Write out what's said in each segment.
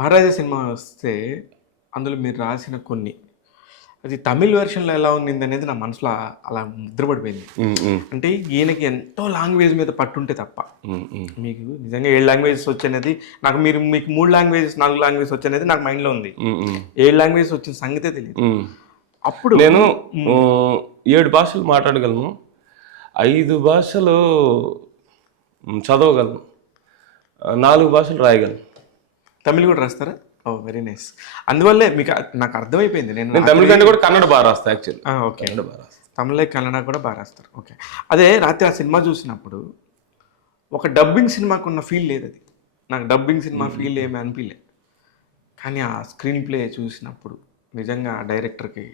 మహారాజా cinema వస్తే అందులో మీరు రాసిన కొన్ని అది తమిళ్ వెర్షన్లో ఎలా ఉన్నింది అనేది నా మనసులో అలా ముద్రపడిపోయింది. అంటే ఈయనకి ఎంతో లాంగ్వేజ్ మీద పట్టుంటే తప్ప మీకు నిజంగా 7 లాంగ్వేజెస్ వచ్చనేది నాకు మీకు 3 లాంగ్వేజెస్ 4 లాంగ్వేజెస్ వచ్చనేది నాకు మైండ్లో ఉంది. 7 లాంగ్వేజెస్ వచ్చిన సంగతే తెలియదు. అప్పుడు నేను 7 భాషలు మాట్లాడగలను, 5 భాషలు చదవగలను, 4 భాషలు రాయగలను. తమిళ్ కూడా రాస్తారా? ఓ వెరీ నైస్. అందువల్లే మీకు నాకు అర్థమైపోయింది. నేను తమిళ కంటే కూడా కన్నడ బాగా రాస్తాను యాక్చువల్లీ. ఓకే, కన్నడ బాగా రాస్తాను. తమిళ కన్నడ కూడా బాగా రాస్తారు. ఓకే, అదే రాత్రి ఆ సినిమా చూసినప్పుడు ఒక డబ్బింగ్ సినిమాకు ఉన్న ఫీల్ లేదు. అది నాకు డబ్బింగ్ సినిమా ఫీల్ ఏమీ అనిపించలే. కానీ ఆ స్క్రీన్ ప్లే చూసినప్పుడు నిజంగా ఆ డైరెక్టర్కి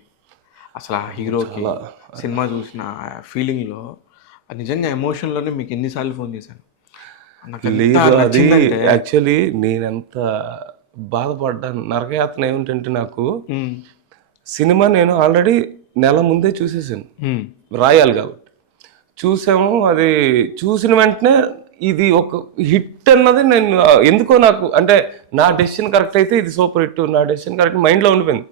అసలు ఆ హీరోకి సినిమా చూసిన ఫీలింగ్లో నిజంగా ఎమోషన్లోనే మీకు ఎన్నిసార్లు ఫోన్ చేశాను. లేదు అది యాక్చువల్లీ నేనెంత బాధపడ్డాను, నరకయాతన ఏమిటంటే నాకు సినిమా నేను ఆల్రెడీ నెల ముందే చూసేసాను, రాయాలి కాబట్టి చూసాము. అది చూసిన వెంటనే ఇది ఒక హిట్ అన్నది నేను ఎందుకో నాకు అంటే నా డెసిషన్ కరెక్ట్ అయితే ఇది సూపర్ హిట్, నా డెసిషన్ కరెక్ట్ మైండ్లో ఉండిపోయింది.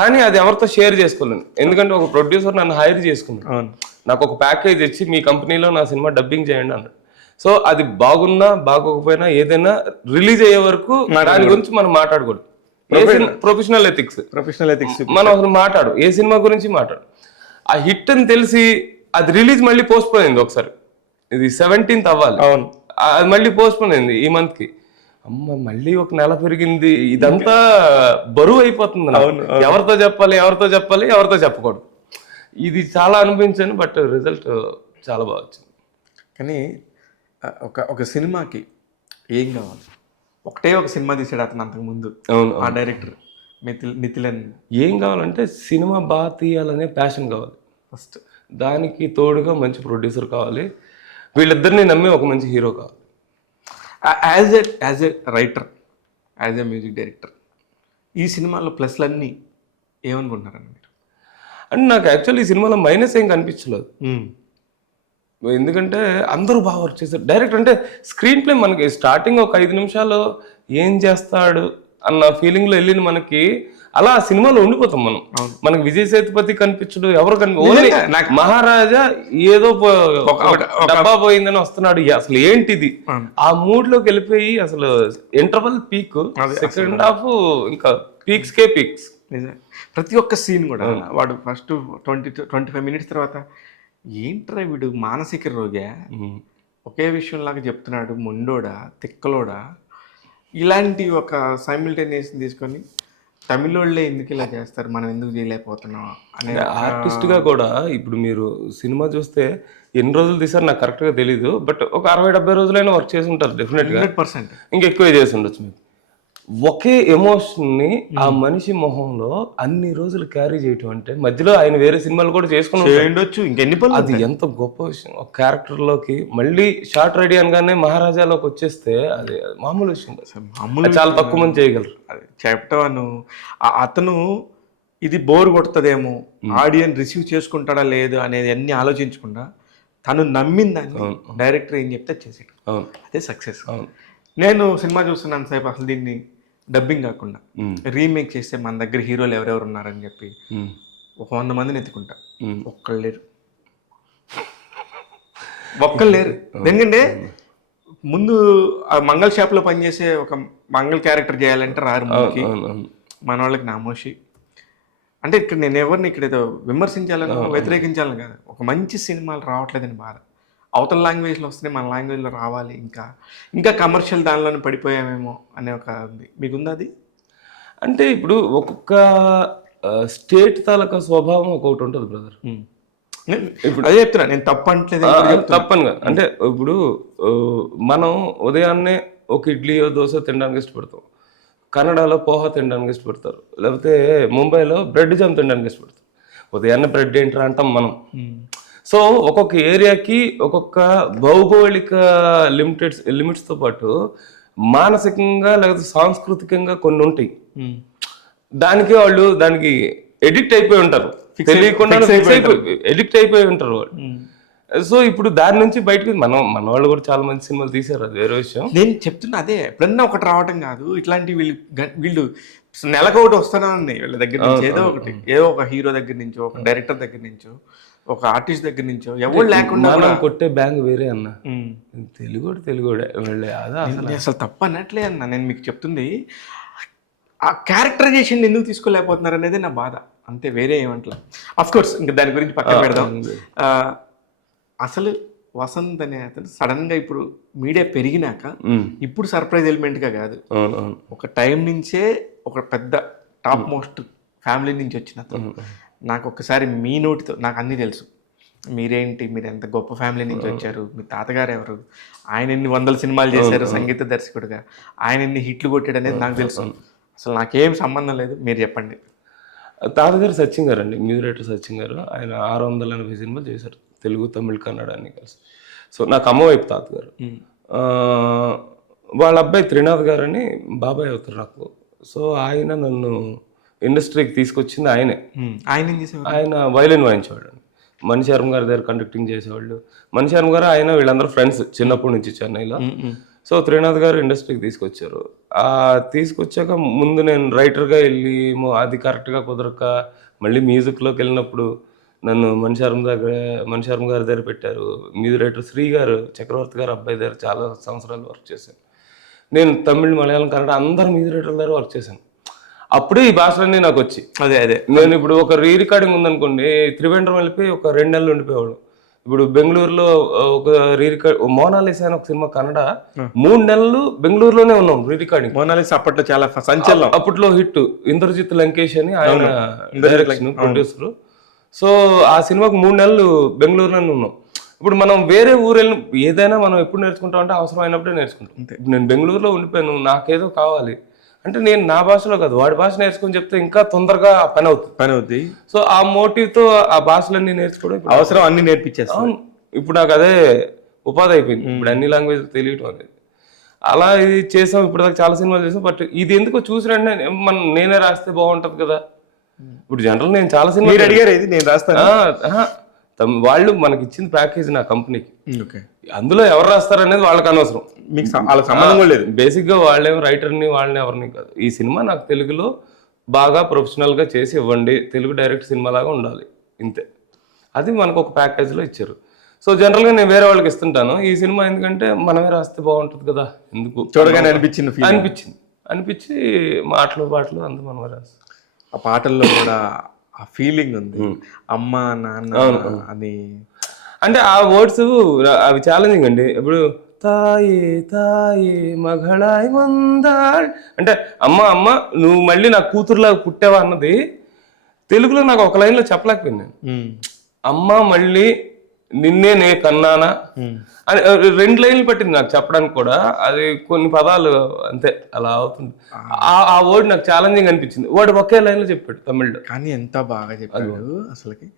కానీ అది ఎవరితో షేర్ చేసుకోలేను, ఎందుకంటే ఒక ప్రొడ్యూసర్ నన్ను హైర్ చేసుకున్నాను. నాకు ఒక ప్యాకేజ్ ఇచ్చి మీ కంపెనీలో నా సినిమా డబ్బింగ్ చేయండి అన్నాడు. సో అది బాగున్నా బాగోకపోయినా ఏదైనా రిలీజ్ అయ్యే వరకు దాని గురించి మనం మాట్లాడకూడదు. ప్రొఫెషనల్ ఎథిక్స్ మనం అసలు మాట్లాడు, ఏ సినిమా గురించి మాట్లాడు. ఆ హిట్ అని తెలిసి అది రిలీజ్ మళ్ళీ పోస్ట్ పోన్ అయింది ఒకసారి, ఇది 17th అవ్వాలి, అది మళ్ళీ పోస్ట్ పోన్ అయింది ఈ మంత్ కి. అమ్మ మళ్ళీ ఒక నెల పెరిగింది, ఇదంతా బరువు అయిపోతుంది. ఎవరితో చెప్పాలి, ఎవరితో చెప్పకూడదు, ఇది చాలా అనిపించాను. బట్ రిజల్ట్ చాలా బాగా వచ్చింది. కానీ ఒక సినిమాకి ఏం కావాలి? ఒకటే ఒక సినిమా తీసాడు అతను అంతకుముందు. అవును, ఆ డైరెక్టర్ నితిలన్. ఏం కావాలంటే సినిమా బాగా తీయాలనే ప్యాషన్ కావాలి ఫస్ట్, దానికి తోడుగా మంచి ప్రొడ్యూసర్ కావాలి, వీళ్ళిద్దరిని నమ్మి ఒక మంచి హీరో కావాలి. As a writer, as a music director ఈ సినిమాలో ప్లస్లన్నీ ఏమనుకుంటున్నారని మీరు? అండ్ నాకు యాక్చువల్లీ ఈ సినిమాలో మైనస్ ఏం కనిపించలేదు, ఎందుకంటే అందరూ బాగా వర్క్ చేశారు. డైరెక్ట్ అంటే స్క్రీన్ ప్లే మనకి స్టార్టింగ్ ఒక 5 నిమిషాలు ఏం చేస్తాడు అన్న ఫీలింగ్లో వెళ్ళిన మనకి అలా ఆ సినిమాలో ఉండిపోతాం మనం. మనకి విజయ్ సేతుపతి కనిపించడు, ఎవరు నాకు మహారాజా ఏదో డబ్బా పోయిందని వస్తున్నాడు, అసలు ఏంటిది ఆ మూడ్ లోకి వెళ్ళిపోయి అసలు ఇంటర్వల్ పీక్, సెకండ్ హాఫ్ ఇంకా పీక్స్కే పీక్స్. ప్రతి ఒక్క సీన్ కూడా వాడు ఫస్ట్ 20-25 మినిట్స్ తర్వాత ఏంట్రా వీడు మానసిక రోగా, ఒకే విషయంలాగా చెప్తున్నాడు, మొండోడా తిక్కలోడా, ఇలాంటి ఒక సైమిల్టేనియస్ తీసుకొని తమిళోళ్ళే ఎందుకు ఇలా చేస్తారు, మనం ఎందుకు చేయలేకపోతున్నాం అనే ఆర్టిస్ట్గా కూడా. ఇప్పుడు మీరు సినిమా చూస్తే ఎన్ని రోజులు తీసారు నాకు కరెక్ట్గా తెలీదు, బట్ ఒక 60-70 రోజులైనా వర్క్ చేసి ఉంటారు డెఫినెట్గా, 100%. ఇంకెక్కువ చేసి ఉండొచ్చు మీరు. ఒకే ఎమోషన్ని ఆ మనిషి మొహంలో అన్ని రోజులు క్యారీ చేయటం అంటే, మధ్యలో ఆయన వేరే సినిమాలు కూడా చేసుకుని ఉండొచ్చు, ఇంకెన్ని పనులు. అది ఎంత గొప్ప విషయం. ఒక క్యారెక్టర్లోకి మళ్ళీ షార్ట్ రెడీ అనగానే మహారాజాలోకి వచ్చేస్తే అది మామూలు విషయం, చాలా తక్కువ మంది చేయగలరు. అది చెప్తాను. అతను ఇది బోర్ కొడుతుందేమో, ఆడియన్స్ రిసీవ్ చేసుకుంటాడా లేదు అనేది అన్ని ఆలోచించకుండా తను నమ్మిందని డైరెక్టర్ ఏం చెప్తే చేసాడు, అదే సక్సెస్. నేను సినిమా చూస్తున్నాను సేపు అసలు దీన్ని డబ్బింగ్ కాకుండా రీమేక్ చేస్తే మన దగ్గర హీరోలు ఎవరెవరు ఉన్నారని చెప్పి ఒక 100 మందిని ఎత్తుకుంటా, ఒక్కళ్ళు లేరు. ఎందుకంటే ముందు ఆ మంగళ షాప్లో పనిచేసే ఒక మంగళ క్యారెక్టర్ చేయాలంటే రారు ముందుకి, మన వాళ్ళకి నామోషి. అంటే ఇక్కడ నేను ఎవరిని ఇక్కడ ఏదో విమర్శించాలని వ్యతిరేకించాలని కాదు, ఒక మంచి సినిమాలు రావట్లేదని బాధ. అవతల లాంగ్వేజ్లో వస్తున్నాయి, మన లాంగ్వేజ్లో రావాలి, ఇంకా కమర్షియల్ దానిలోనే పడిపోయామేమో అనే ఒక ఉంది. మీకుంది అది? అంటే ఇప్పుడు ఒక్కొక్క స్టేట్ తాలూకా స్వభావం ఒకటి ఉంటుంది బ్రదర్. ఇప్పుడు అదే చెప్తున్నా, నేను తప్పట్లేదు, తప్పను కాదు. అంటే ఇప్పుడు మనం ఉదయాన్నే ఒక ఇడ్లీయో దోశ తినడానికి ఇష్టపడతాం, కన్నడలో పోహా తినడానికి ఇష్టపడతారు, లేకపోతే ముంబైలో బ్రెడ్ జామ్ తినడానికి ఇష్టపడతారు. ఉదయాన్నే బ్రెడ్ ఏంటరా అంటాం మనం. సో ఒక్కొక్క ఏరియాకి ఒక్కొక్క భౌగోళిక లిమిట్స్తో పాటు మానసికంగా లేకపోతే సాంస్కృతికంగా కొన్ని ఉంటాయి. దానికి ఎడిక్ట్ అయిపోయి ఉంటారు, తెలియకుండా ఎడిక్ట్ అయిపోయి ఉంటారు వాళ్ళు. సో ఇప్పుడు దాని నుంచి బయటకు మన వాళ్ళు కూడా చాలా మంది సినిమాలు తీశారు, అది వేరే విషయం. నేను చెప్తున్నా అదే, ఎప్పుడన్నా ఒకటి రావటం కాదు, ఇట్లాంటి వీళ్ళు నెలకు ఒకటి వస్తూనే ఉన్నాయి వీళ్ళ దగ్గర నుంచి, ఏదో ఒక హీరో దగ్గర నుంచో, ఒక డైరెక్టర్ దగ్గర నుంచో, ఒక ఆర్టిస్ట్ దగ్గర నుంచో, ఎవరు లేకుండా కొట్టే బ్యాంక్ వేరే అన్న. తెలుగుడే అసలు తప్పు అన్నట్లే అన్న. నేను మీకు చెప్తుంది ఆ క్యారెక్టరైజేషన్ ఎందుకు తీసుకోలేకపోతున్నారు అనేది నా బాధ, అంతే, వేరే ఏమంటలా. అఫ్ కోర్స్ ఇంకా దాని గురించి పక్కన పెడదాం. అసలు వసంత్ అనే అతను సడన్ గా ఇప్పుడు మీడియా పెరిగినాక ఇప్పుడు సర్ప్రైజ్ ఎలిమెంట్ గా కాదు, ఒక టైం నుంచే ఒక పెద్ద టాప్ మోస్ట్ ఫ్యామిలీ నుంచి వచ్చిన అతను. నాకు ఒక్కసారి మీ నోటితో నాకు అన్నీ తెలుసు, మీరేంటి, మీరు ఎంత గొప్ప ఫ్యామిలీ నుంచి వచ్చారు, మీ తాతగారు ఎవరు, ఆయన ఎన్ని 100 సినిమాలు చేశారు సంగీత దర్శకుడిగా, ఆయన ఎన్ని హిట్లు కొట్టాడు అనేది నాకు తెలుసు. అసలు నాకేం సంబంధం లేదు, మీరు చెప్పండి. తాతగారు సచిన్ గారు అండి, మ్యూజిక్ డైరెక్టర్ సచిన్ గారు. ఆయన 680 సినిమాలు చేశారు, తెలుగు, తమిళ్, కన్నడ అన్ని కలిసి. సో నాకు అమ్మ వైపు తాతగారు. వాళ్ళ అబ్బాయి త్రినాథ్ గారు అని బాబాయ్ అవుతారు నాకు. సో ఆయన నన్ను ఇండస్ట్రీకి తీసుకొచ్చింది ఆయనే. ఆయన వైలిన్ వాయించేవాడు, మణిశర్మ గారి దగ్గర కండక్టింగ్ చేసేవాళ్ళు. మణిశర్మ గారు ఆయన వీళ్ళందరూ ఫ్రెండ్స్ చిన్నప్పటి నుంచి చెన్నైలో. సో త్రినాథ్ గారు ఇండస్ట్రీకి తీసుకొచ్చారు. తీసుకొచ్చాక ముందు నేను రైటర్గా వెళ్ళి అది కరెక్ట్గా కుదరక మళ్ళీ మ్యూజిక్లోకి వెళ్ళినప్పుడు నన్ను మణిశర్మ గారి దగ్గర పెట్టారు. మ్యూజిక్ రైటర్ శ్రీ గారు, చక్రవర్తి గారు అబ్బాయి దగ్గర చాలా సంవత్సరాలు వర్క్ చేశాను. నేను తమిళ్, మలయాళం, కన్నడ అందరు మ్యూజిక్ రైటర్ల దగ్గర వర్క్ చేశాను. అప్పుడే ఈ భాషలన్నీ నాకు వచ్చి అదే నేను ఇప్పుడు ఒక రీ రికార్డింగ్ ఉందనుకోండి, త్రివేంద్రం వెళ్ళిపోయి ఒక 2 నెలలు ఉండిపోయేవాడు. ఇప్పుడు బెంగళూరులో ఒక రీ రికార్డ్ మోనాలిసా అని ఒక సినిమా కన్నడ 3 నెలలు బెంగళూరులోనే ఉన్నాం రీ రికార్డింగ్. మోనాలిసా అప్పట్లో చాలా సంచలనం, అప్పట్లో హిట్. ఇంద్రజిత్ లంకేష్ అని ఆయన డైరెక్షన్ ప్రొడ్యూసర్. సో ఆ సినిమాకు 3 నెలలు బెంగళూరులోనే ఉన్నాం. ఇప్పుడు మనం వేరే ఊరు వెళ్ళిన ఏదైనా మనం ఎప్పుడు నేర్చుకుంటాం అంటే అవసరం అయినప్పుడే నేర్చుకుంటాం. ఇప్పుడు నేను బెంగళూరులో ఉండిపోయాను, నాకేదో కావాలి అంటే నేను నా భాషలో కాదు వాడి భాష నేర్చుకుని చెప్తే ఇంకా తొందరగా పని అవుతుంది. సో ఆ మోటివ్ తో ఆ భాషలన్నీ నేర్చుకోవడం అవసరం, అన్ని నేర్పించేస్తాను. ఇప్పుడు నాకు అదే ఉపాధి అయిపోయింది, ఇప్పుడు అన్ని లాంగ్వేజ్ తెలియటం అనేది. అలా ఇది చేసాం, ఇప్పుడు దాకా చాలా సినిమాలు చేసాం. బట్ ఇది ఎందుకో చూసినంటే నేనే రాస్తే బాగుంటది కదా. ఇప్పుడు జనరల్ నేను చాలా సినిమాలు అడిగారు, ఇది నేను రాస్తాను. వాళ్ళు మనకి ఇచ్చింది ప్యాకేజ్ నా కంపెనీకి, అందులో ఎవరు రాస్తారు అనేది వాళ్ళకి అనవసరం, మీకు వాళ్ళకి సంబంధం లేదు. బేసిక్ గా వాళ్ళేమో రైటర్ని వాళ్ళని ఎవరిని కాదు. ఈ సినిమా నాకు తెలుగులో బాగా ప్రొఫెషనల్ గా చేసి ఇవ్వండి, తెలుగు డైరెక్ట్ సినిమా లాగా ఉండాలి, ఇంతే. అది మనకు ఒక ప్యాకేజ్ లో ఇచ్చారు. సో జనరల్ గా నేను వేరే వాళ్ళకి ఇస్తుంటాను. ఈ సినిమా ఎందుకంటే మనమే రాస్తే బాగుంటుంది కదా, ఎందుకు చూడగానే అనిపించి మాటలు పాటలు అంతా మనమే రాస్తాం. ఆ పాటల్లో కూడా ఆ ఫీలింగ్ ఉంది, అమ్మ నాన్న అని. అంటే ఆ వర్డ్స్ అవి ఛాలెంజింగ్ అండి. ఇప్పుడు తాయే తాయే మగళాయ్ మందాళ్ అంటే అమ్మ అమ్మ నువ్వు మళ్ళీ నా కూతురులాగా పుట్టావా అన్నది తెలుగులో నాకు ఒక లైన్లో చెప్పలేకపోయింది నేను. అమ్మ మళ్ళీ నిన్నే నే కన్నానా అని 2 లైన్లు పట్టింది నాకు చెప్పడానికి కూడా. అది కొన్ని పదాలు అంతే అలా అవుతుంది. ఆ వర్డ్ నాకు ఛాలెంజింగ్ అనిపించింది. వాడు ఒకే లైన్లో చెప్పాడు తమిళ్లో, కానీ ఎంత బాగా చెప్పాడు అసలుకి.